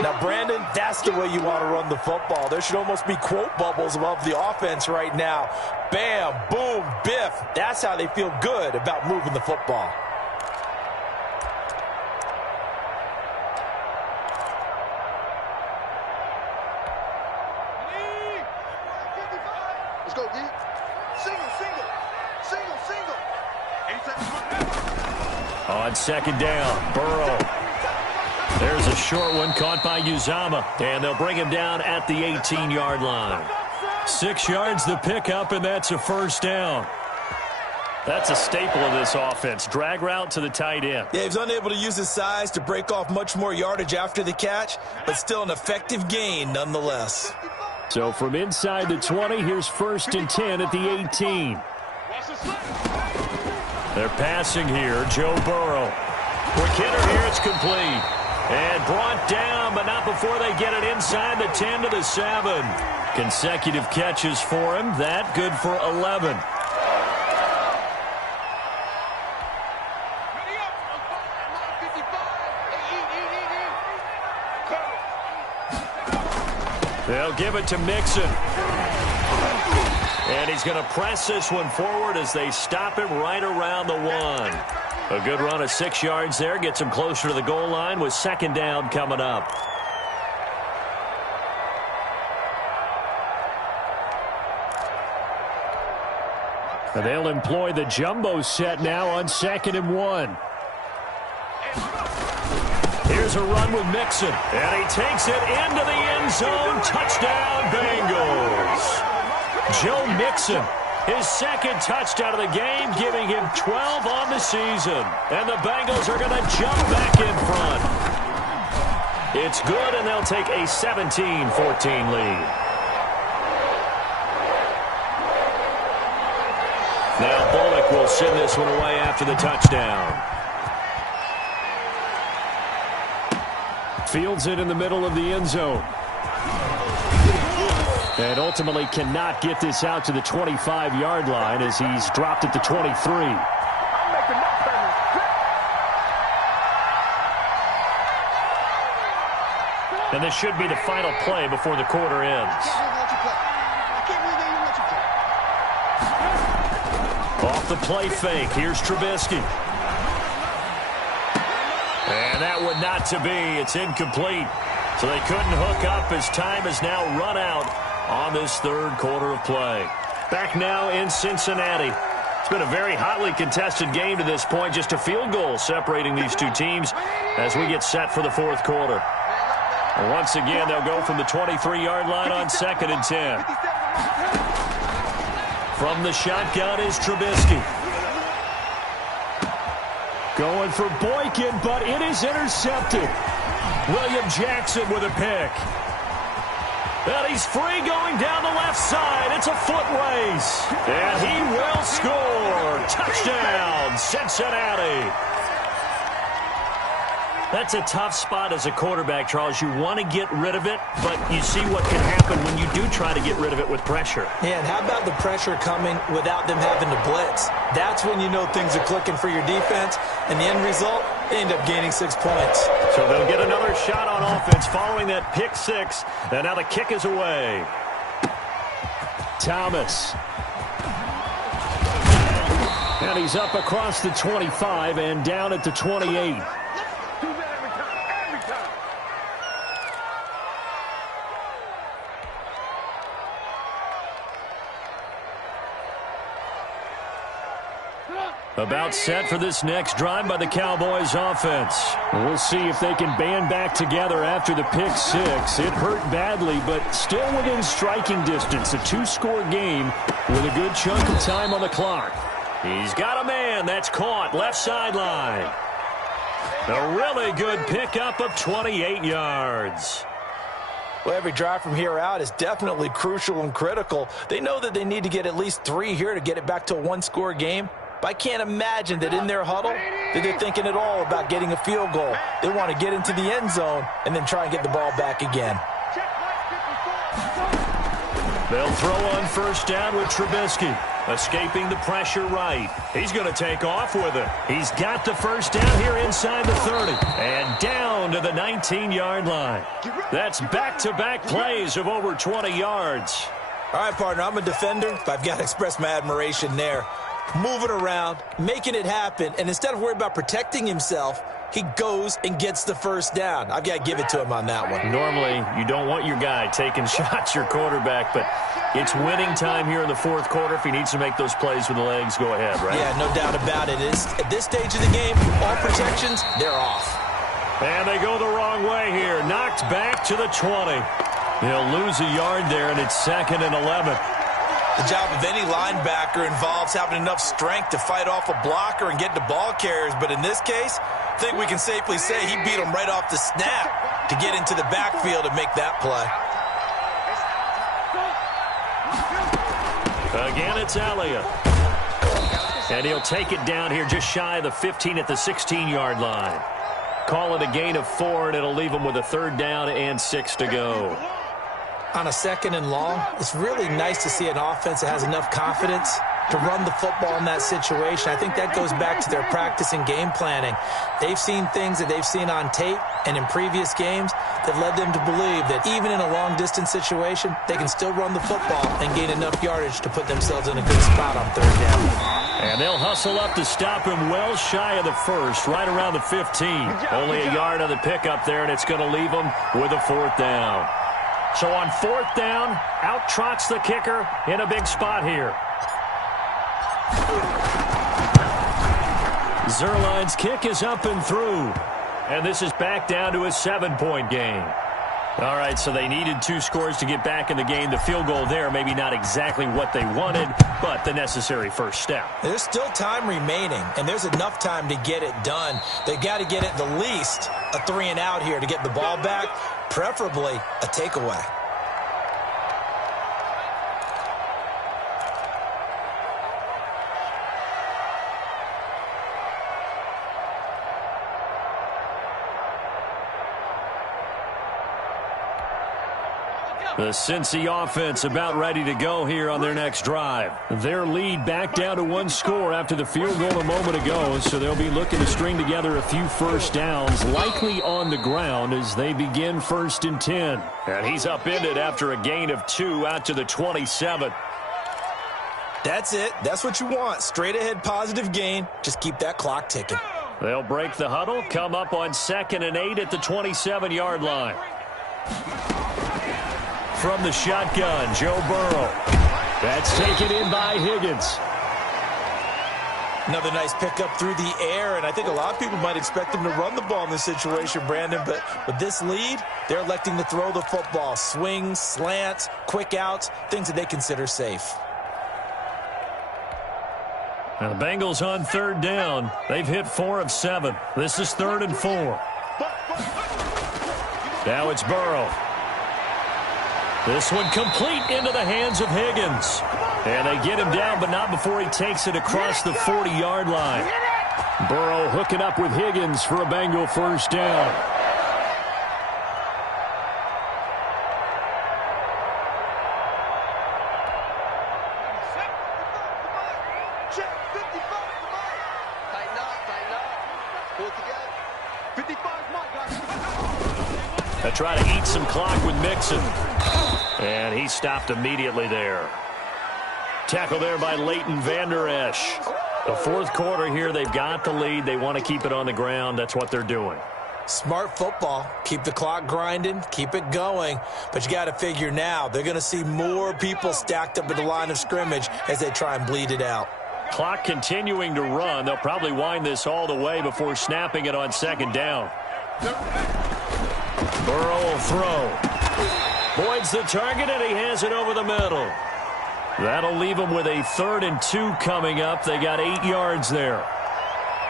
Now, Brandon, that's the way you want to run the football. There should almost be quote bubbles above the offense right now. Bam, boom, biff. That's how they feel good about moving the football. Let's go, D. Single. On 2nd down, Burrow. There's a short one caught by Uzama, and they'll bring him down at the 18-yard line. 6 yards the pickup, and that's a 1st down. That's a staple of this offense. Drag route to the tight end. Yeah, he's unable to use his size to break off much more yardage after the catch, but still an effective gain nonetheless. So from inside the 20, here's 1st and 10 at the 18. They're passing here, Joe Burrow. Quick hitter here, it's complete. And brought down, but not before they get it inside the 10 to the 7. Consecutive catches for him. That good for 11. They'll give it to Mixon. And he's going to press this one forward as they stop him right around the 1. A good run of 6 yards there. Gets him closer to the goal line with 2nd down coming up. And they'll employ the jumbo set now on 2nd and 1. Here's a run with Mixon. And he takes it into the end zone. Touchdown, Bengals. Joe Mixon, his 2nd touchdown of the game, giving him 12 on the season. And the Bengals are going to jump back in front. It's good, and they'll take a 17-14 lead. Now Bullock will send this one away after the touchdown. Fields it in the middle of the end zone. And ultimately cannot get this out to the 25-yard line as he's dropped at the 23. And this should be the final play before the quarter ends. Off the play fake, here's Trubisky. And that would not to be. It's incomplete. So they couldn't hook up as time has now run out on this 3rd quarter of play. Back now in Cincinnati. It's been a very hotly contested game to this point. Just a field goal separating these two teams as we get set for the 4th quarter. And once again, they'll go from the 23-yard line on 2nd and 10. From the shotgun is Trubisky. Going for Boykin, but it is intercepted. William Jackson with a pick. And he's free going down the left side. It's a foot race. And he will score. Touchdown, Cincinnati. That's a tough spot as a quarterback, Charles. You want to get rid of it, but you see what can happen when you do try to get rid of it with pressure. Yeah, and how about the pressure coming without them having to blitz? That's when you know things are clicking for your defense, and the end result, they end up gaining 6 points. So they'll get another shot on offense following that pick 6, and now the kick is away. Thomas. And he's up across the 25 and down at the 28. About set for this next drive by the Cowboys offense. We'll see if they can band back together after the pick 6. It hurt badly, but still within striking distance. A 2-score game with a good chunk of time on the clock. He's got a man that's caught left sideline. A really good pickup of 28 yards. Well, every drive from here out is definitely crucial and critical. They know that they need to get at least 3 here to get it back to a 1-score game. But I can't imagine that in their huddle that they're thinking at all about getting a field goal. They want to get into the end zone and then try and get the ball back again. They'll throw on first down with Trubisky. Escaping the pressure right. He's going to take off with it. He's got the first down here inside the 30. And down to the 19-yard line. That's back-to-back plays of over 20 yards. All right, partner, I'm a defender, but I've got to express my admiration there. Moving around, making it happen, and instead of worrying about protecting himself, he goes and gets the first down. I've got to give it to him on that one. Normally, you don't want your guy taking shots, your quarterback, but it's winning time here in the fourth quarter. If he needs to make those plays with the legs, go ahead, right? Yeah, no doubt about it. At this stage of the game, all protections, they're off. And they go the wrong way here. Knocked back to the 20. He'll lose a yard there, and it's 2nd and 11. The job of any linebacker involves having enough strength to fight off a blocker and get to ball carriers. But in this case, I think we can safely say he beat him right off the snap to get into the backfield and make that play. Again, it's Elliott. And he'll take it down here just shy of the 15 at the 16-yard line. Call it a gain of 4, and it'll leave him with a 3rd down and 6 to go. On a 2nd and long, it's really nice to see an offense that has enough confidence to run the football in that situation. I think that goes back to their practice and game planning. They've seen things that they've seen on tape and in previous games that led them to believe that even in a long-distance situation, they can still run the football and gain enough yardage to put themselves in a good spot on 3rd down. And they'll hustle up to stop him well shy of the 1st, right around the 15. Only a yard on the pickup there, and it's going to leave him with a 4th down. So on 4th down, out trots the kicker in a big spot here. Zuerlein's kick is up and through. And this is back down to a 7-point game. All right, so they needed 2 scores to get back in the game. The field goal there, maybe not exactly what they wanted, but the necessary first step. There's still time remaining, and there's enough time to get it done. They've got to get at the least a 3-and-out here to get the ball back, preferably a takeaway. The Cincy offense about ready to go here on their next drive. Their lead back down to 1 score after the field goal a moment ago, so they'll be looking to string together a few first downs, likely on the ground as they begin 1st and 10. And he's upended after a gain of 2 out to the 27. That's it. That's what you want. Straight ahead positive gain. Just keep that clock ticking. They'll break the huddle, come up on 2nd and 8 at the 27-yard line. From the shotgun, Joe Burrow. That's taken in by Higgins. Another nice pickup through the air, and I think a lot of people might expect them to run the ball in this situation, Brandon, but with this lead, they're electing to throw the football. Swings, slants, quick outs, things that they consider safe. Now the Bengals on 3rd down. They've hit 4 of 7. This is 3rd and 4. Now it's Burrow. This one complete into the hands of Higgins. And they get him down, but not before he takes it across the 40-yard line. Burrow hooking up with Higgins for a Bengal first down. They try to eat some clock with Mixon. And he stopped immediately there. Tackle there by Leighton Vander Esch. The 4th quarter here, they've got the lead. They want to keep it on the ground. That's what they're doing. Smart football. Keep the clock grinding. Keep it going. But you got to figure now, they're going to see more people stacked up at the line of scrimmage as they try and bleed it out. Clock continuing to run. They'll probably wind this all the way before snapping it on 2nd down. Burrow will throw. Boyd's the target, and he has it over the middle. That'll leave him with a 3rd and 2 coming up. They got 8 yards there.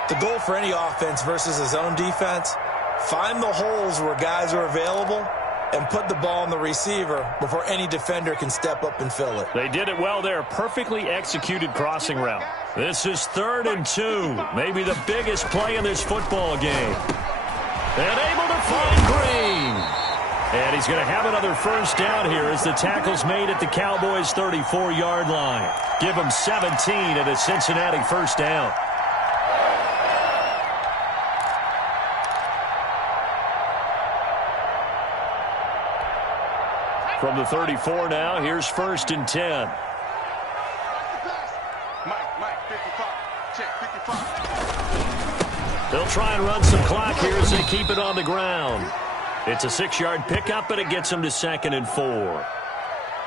The goal for any offense versus a zone defense, find the holes where guys are available and put the ball on the receiver before any defender can step up and fill it. They did it well there. Perfectly executed crossing route. This is 3rd and 2. Maybe the biggest play in this football game. And able to find Green. And he's going to have another first down here as the tackle's made at the Cowboys' 34-yard line. Give him 17 at a Cincinnati first down. From the 34 now, here's 1st and 10. Mike, 55. Check, 55. They'll try and run some clock here as they keep it on the ground. It's a 6-yard pickup, and it gets them to 2nd and 4.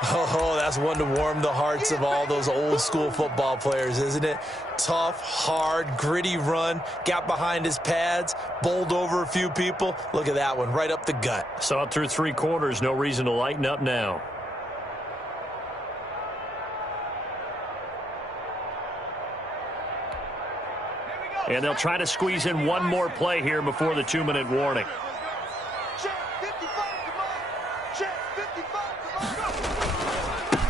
Oh, that's one to warm the hearts of all those old-school football players, isn't it? Tough, hard, gritty run, got behind his pads, bowled over a few people. Look at that one, right up the gut. Saw it through 3 quarters, no reason to lighten up now. And they'll try to squeeze in one more play here before the 2-minute warning.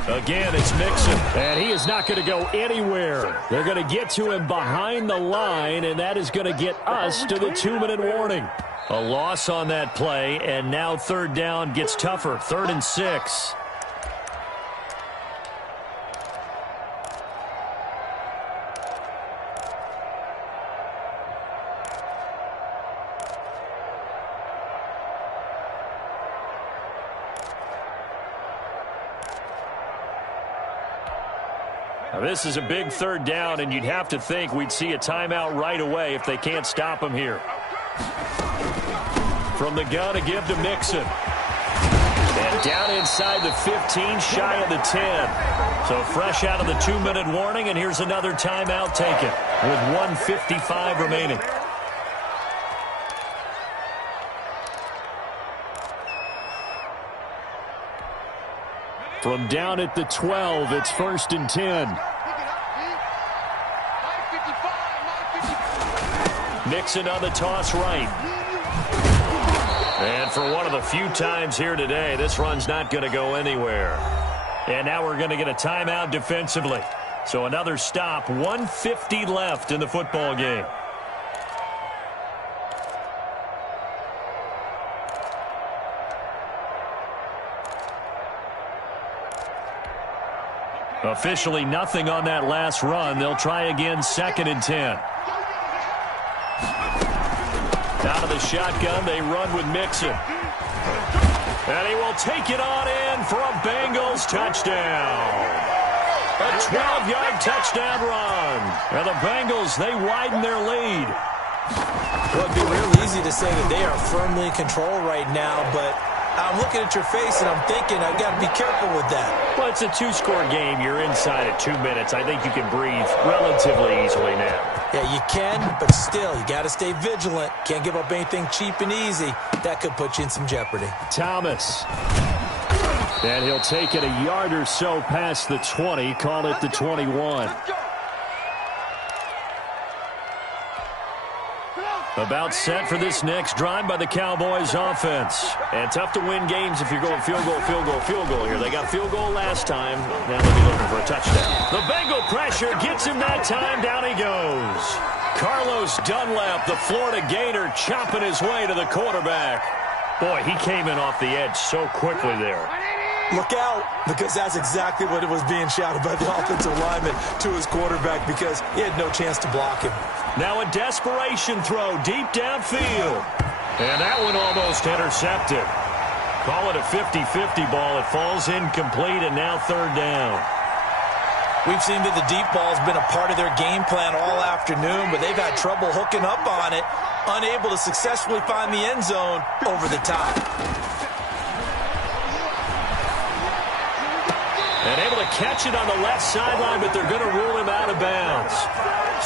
Again, it's Mixon, and he is not going to go anywhere. They're going to get to him behind the line, and that is going to get us to the 2-minute warning. A loss on that play, and now 3rd down gets tougher. 3rd and 6. Now, this is a big 3rd down, and you'd have to think we'd see a timeout right away if they can't stop him here. From the gun to give to Mixon. And down inside the 15, shy of the 10. So fresh out of the 2-minute warning, and here's another timeout taken with 1:55 remaining. From down at the 12, it's 1st and 10. Mixon on the toss right. And for one of the few times here today, this run's not going to go anywhere. And now we're going to get a timeout defensively. So another stop, 1:50 left in the football game. Officially nothing on that last run. They'll try again, 2nd and 10. Out of the shotgun, they run with Mixon. And he will take it on in for a Bengals touchdown. A 12-yard touchdown run. And the Bengals, they widen their lead. Well, it'd be real easy to say that they are firmly in control right now, but I'm looking at your face and I'm thinking I've got to be careful with that. Well, it's a 2-score game. You're inside at 2 minutes. I think you can breathe relatively easily now. Yeah, you can, but still, you got to stay vigilant. Can't give up anything cheap and easy. That could put you in some jeopardy. Thomas. And he'll take it a yard or so past the 20, call it the 21. About set for this next drive by the Cowboys offense. And tough to win games if you're going field goal, field goal, field goal here. They got field goal last time. Now they'll be looking for a touchdown. The Bengal pressure gets him that time. Down he goes. Carlos Dunlap, the Florida Gator, chopping his way to the quarterback. Boy, he came in off the edge so quickly there. Look out, because that's exactly what it was being shouted by the offensive lineman to his quarterback, because he had no chance to block him. Now a desperation throw deep downfield. And that one almost intercepted. Call it a 50-50 ball. It falls incomplete, and now 3rd down. We've seen that the deep ball's been a part of their game plan all afternoon, but they've had trouble hooking up on it, unable to successfully find the end zone over the top. And able to catch it on the left sideline, but they're going to rule him out of bounds.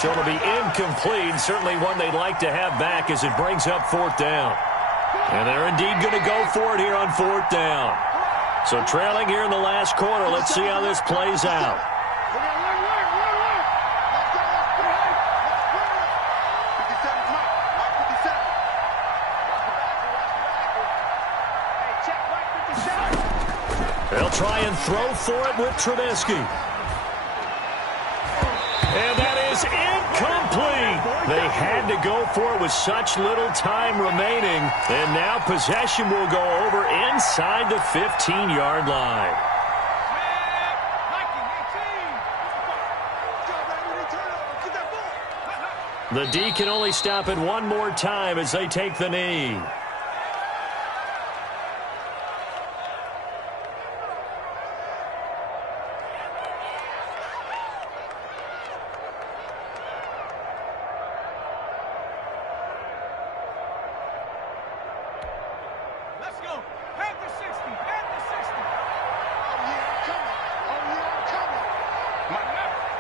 So it'll be incomplete, certainly one they'd like to have back as it brings up 4th down. And they're indeed going to go for it here on 4th down. So trailing here in the last quarter, let's see how this plays out. They'll try and throw for it with Trubisky. And that is incomplete. They had to go for it with such little time remaining. And now possession will go over inside the 15-yard line. The D can only stop it one more time as they take the knee.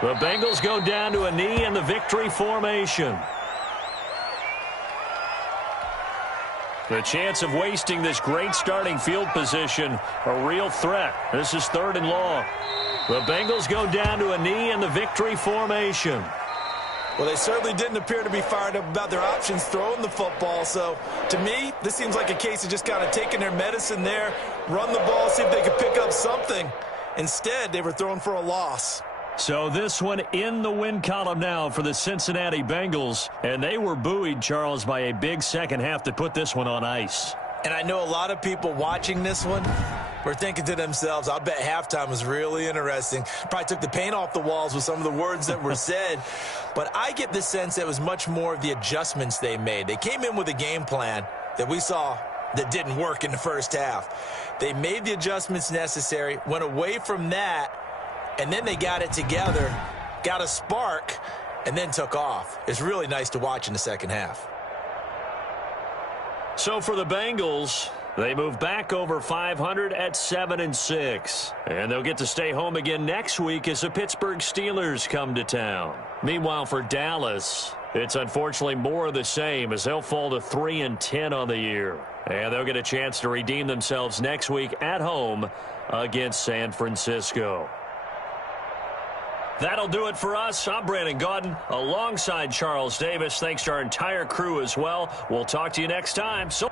The Bengals go down to a knee in the victory formation. The chance of wasting this great starting field position, a real threat. This is 3rd and long. The Bengals go down to a knee in the victory formation. Well, they certainly didn't appear to be fired up about their options throwing the football. So, to me, this seems like a case of just kind of taking their medicine there, run the ball, see if they could pick up something. Instead, they were throwing for a loss. So this one in the win column now for the Cincinnati Bengals. And they were buoyed, Charles, by a big second half that put this one on ice. And I know a lot of people watching this one were thinking to themselves, I bet halftime was really interesting. Probably took the paint off the walls with some of the words that were said. But I get the sense that it was much more of the adjustments they made. They came in with a game plan that we saw that didn't work in the first half. They made the adjustments necessary, went away from that, and then they got it together, got a spark, and then took off. It's really nice to watch in the second half. So for the Bengals, they move back over 500 at 7-6. And they'll get to stay home again next week as the Pittsburgh Steelers come to town. Meanwhile, for Dallas, it's unfortunately more of the same as they'll fall to 3-10 on the year. And they'll get a chance to redeem themselves next week at home against San Francisco. That'll do it for us. I'm Brandon Gaudin alongside Charles Davis. Thanks to our entire crew as well. We'll talk to you next time. So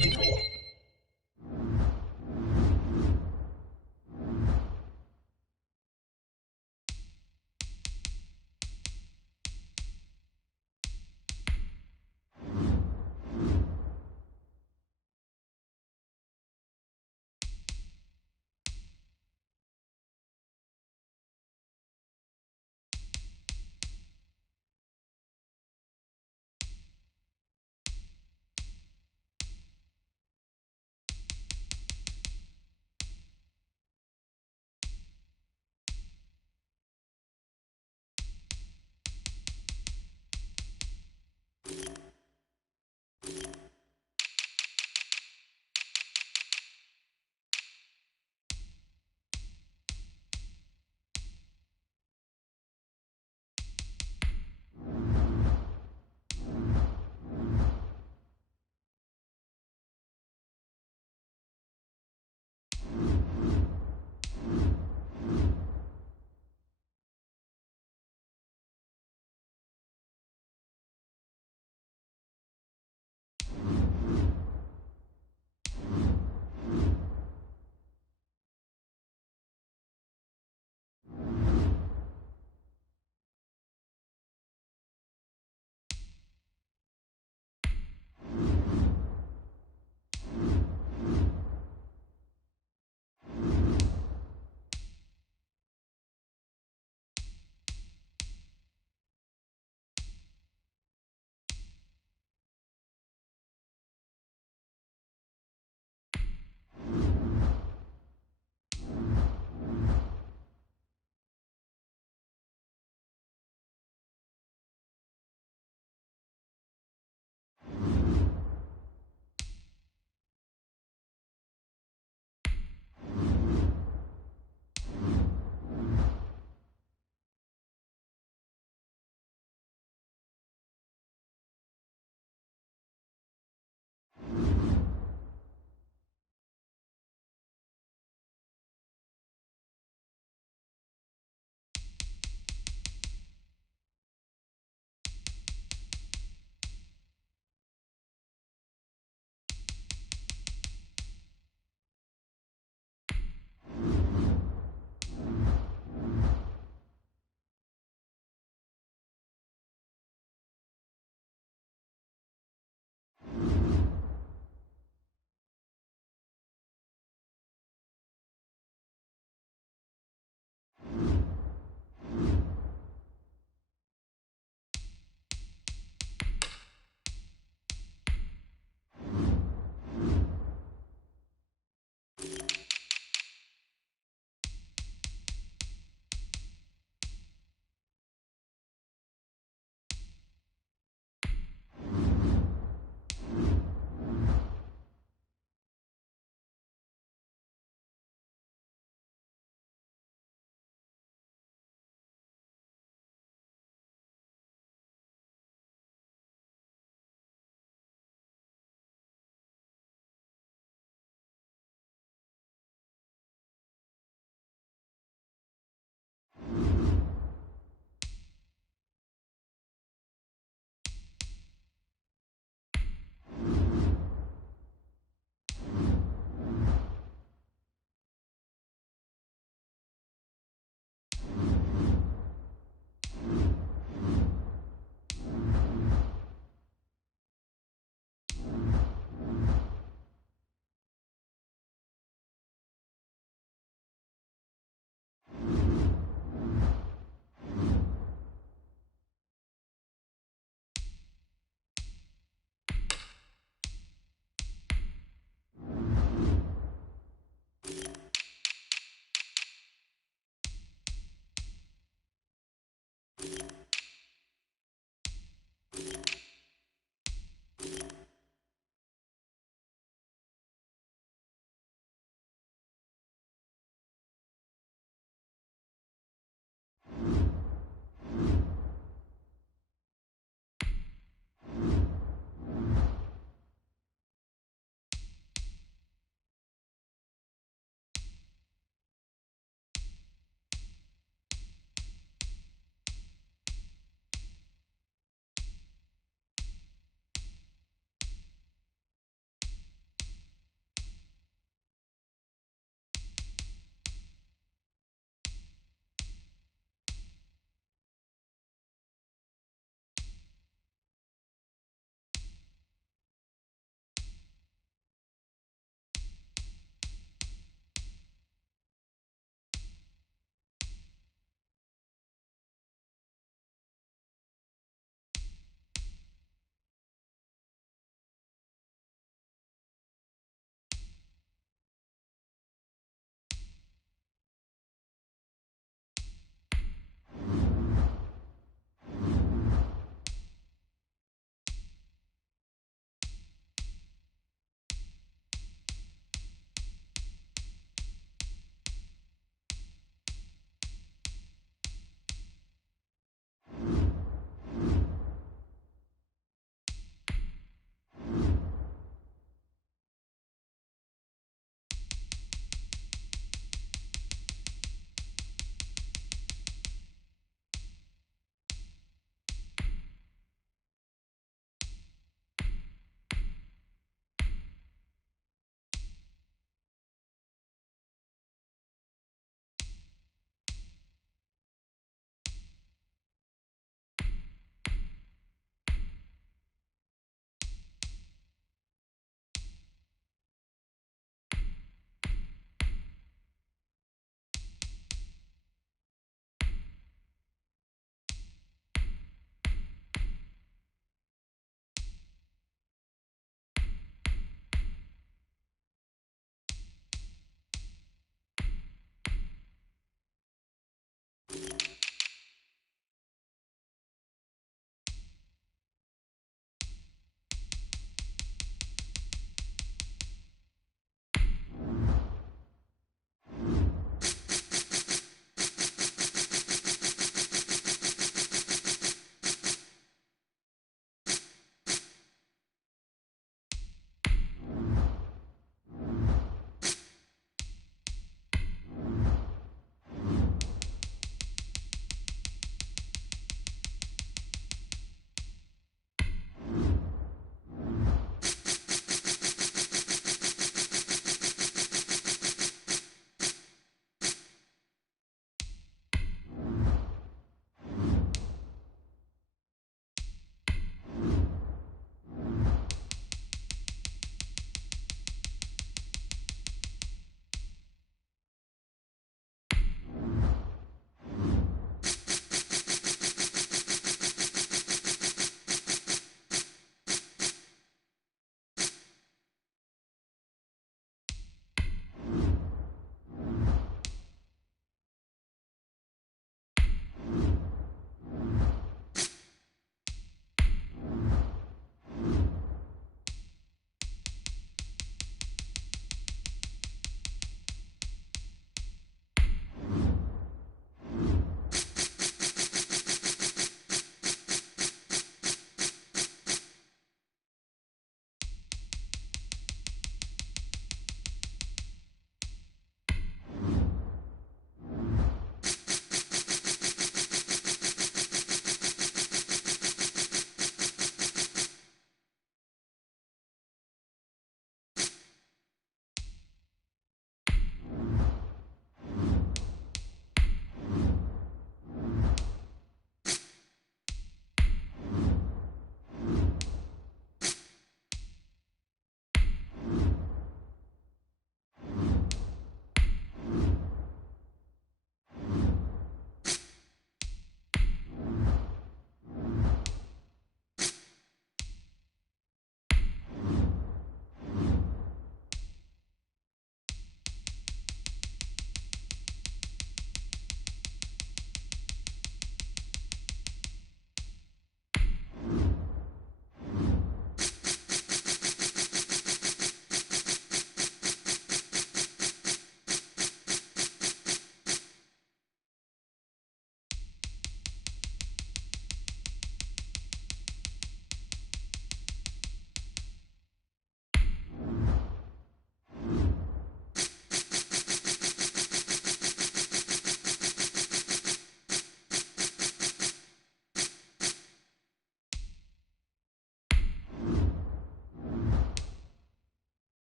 it.